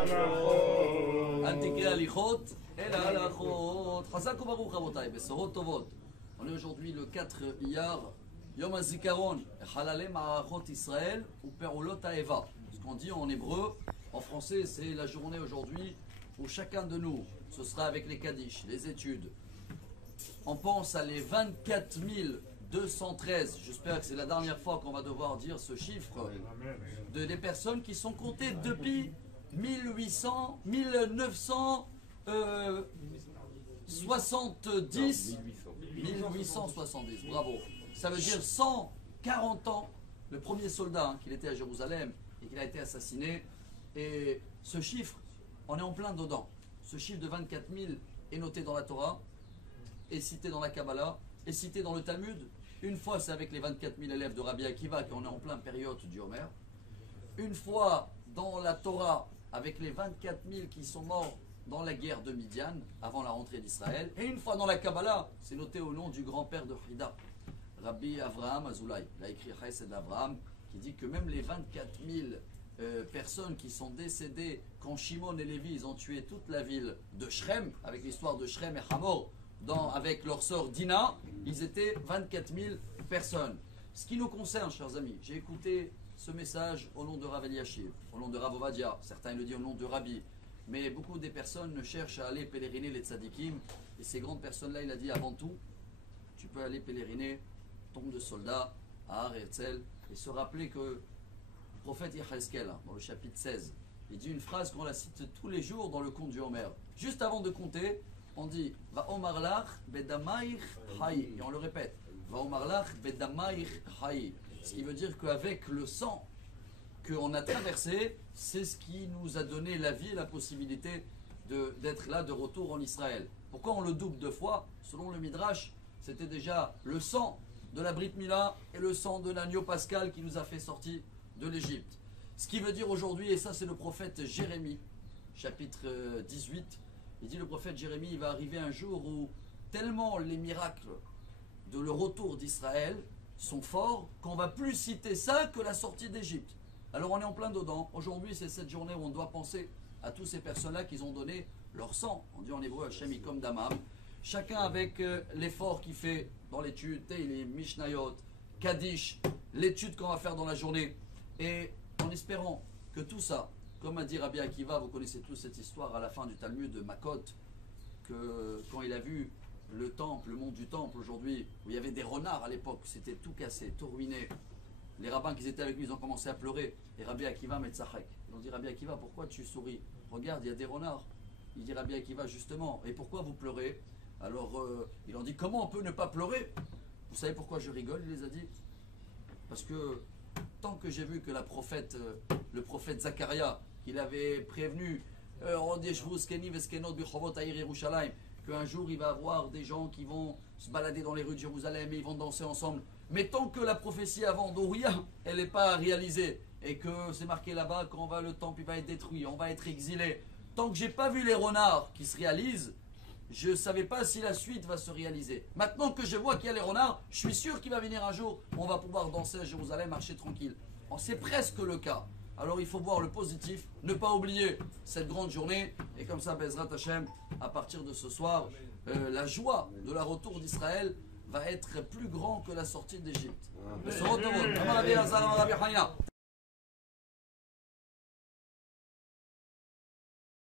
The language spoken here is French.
אל תקרא הליכות, אלא הלכות. חזק וברוך רבותיי, בשורות טובות. On est aujourd'hui le 4 Iyar, Yom HaZikaron, Chalalei Ma'arachot Israël ou Perulot Ha'eva. Ce qu'on dit en hébreu, en français, c'est la journée aujourd'hui où chacun de nous, ce sera avec les Kaddish, les études. On pense à les 24 213, j'espère que c'est la dernière fois qu'on va devoir dire ce chiffre, des personnes qui sont comptées depuis 1870, bravo. Ça veut dire 140 ans, le premier soldat qu'il était à Jérusalem et qu'il a été assassiné. Et ce chiffre, on est en plein dedans. Ce chiffre de 24 000 est noté dans la Torah, est cité dans la Kabbalah, est cité dans le Talmud. Une fois, c'est avec les 24 000 élèves de Rabbi Akiva, qu'on est en plein période du Homer. Une fois, dans la Torah, avec les 24 000 qui sont morts dans la guerre de Midian, avant la rentrée d'Israël. Et une fois dans la Kabbalah, c'est noté au nom du grand-père de Frida, Rabbi Avraham Azoulay. Il a écrit Chesed Avraham, qui dit que même les 24 000 personnes qui sont décédées quand Shimon et Lévi ils ont tué toute la ville de Shrem, avec l'histoire de Shrem et Hamor, avec leur sœur Dina, ils étaient 24 000 personnes. Ce qui nous concerne, chers amis, j'ai écouté ce message au nom de Rav Eliashiv, au nom de Rav Ovadia, certains le disent au nom de Rabbi, mais beaucoup des personnes cherchent à aller pèleriner les tzadikim, et ces grandes personnes-là, il a dit avant tout, tu peux aller pèleriner tombe de soldats à Har Herzl, et se rappeler que le prophète Yecheskel, dans le chapitre 16, il dit une phrase qu'on la cite tous les jours dans le conte du Homer. Juste avant de compter, on dit Va omar lach bedamaich haï, et on le répète, Va omar lach bedamaich haï. Ce qui veut dire qu'avec le sang qu'on a traversé, c'est ce qui nous a donné la vie et la possibilité d'être là de retour en Israël. Pourquoi on le double deux fois? Selon le Midrash, c'était déjà le sang de la Brit Mila et le sang de l'agneau pascal qui nous a fait sortir de l'Égypte. Ce qui veut dire aujourd'hui, et ça c'est le prophète Jérémie, chapitre 18, il dit le prophète Jérémie, il va arriver un jour où tellement les miracles de le retour d'Israël sont forts qu'on va plus citer ça que la sortie d'Égypte. Alors on est en plein dedans. Aujourd'hui c'est cette journée où on doit penser à tous ces personnes-là qui ont donné leur sang. On dit en hébreu Hashem Ikom Damam. Chacun avec l'effort qu'il fait dans l'étude, les Mishnayot, Kaddish, l'étude qu'on va faire dans la journée. Et en espérant que tout ça, comme a dit Rabbi Akiva, vous connaissez tous cette histoire à la fin du Talmud de Makot, que quand il a vu le temple, le monde du temple aujourd'hui, où il y avait des renards à l'époque, c'était tout cassé, tout ruiné. Les rabbins qui étaient avec lui, ils ont commencé à pleurer. Et Rabbi Akiva Metzachek. Ils ont dit Rabbi Akiva, pourquoi tu souris? Regarde, il y a des renards. Il dit Rabbi Akiva, justement, et pourquoi vous pleurez? Alors, ils ont dit comment on peut ne pas pleurer? Vous savez pourquoi je rigole? Il les a dit parce que tant que j'ai vu que le prophète Zacharia, qu'il avait prévenu qu'un jour il va avoir des gens qui vont se balader dans les rues de Jérusalem et ils vont danser ensemble. Mais tant que la prophétie avant d'Ouria, elle n'est pas réalisée et que c'est marqué là-bas quand le temple il va être détruit, on va être exilé. Tant que j'ai pas vu les renards qui se réalisent, je ne savais pas si la suite va se réaliser. Maintenant que je vois qu'il y a les renards, je suis sûr qu'il va venir un jour, on va pouvoir danser à Jérusalem, marcher tranquille. C'est presque le cas. Alors il faut voir le positif, ne pas oublier cette grande journée. Et comme ça, Bezrat Hashem, à partir de ce soir, la joie de la retour d'Israël va être plus grand que la sortie d'Égypte.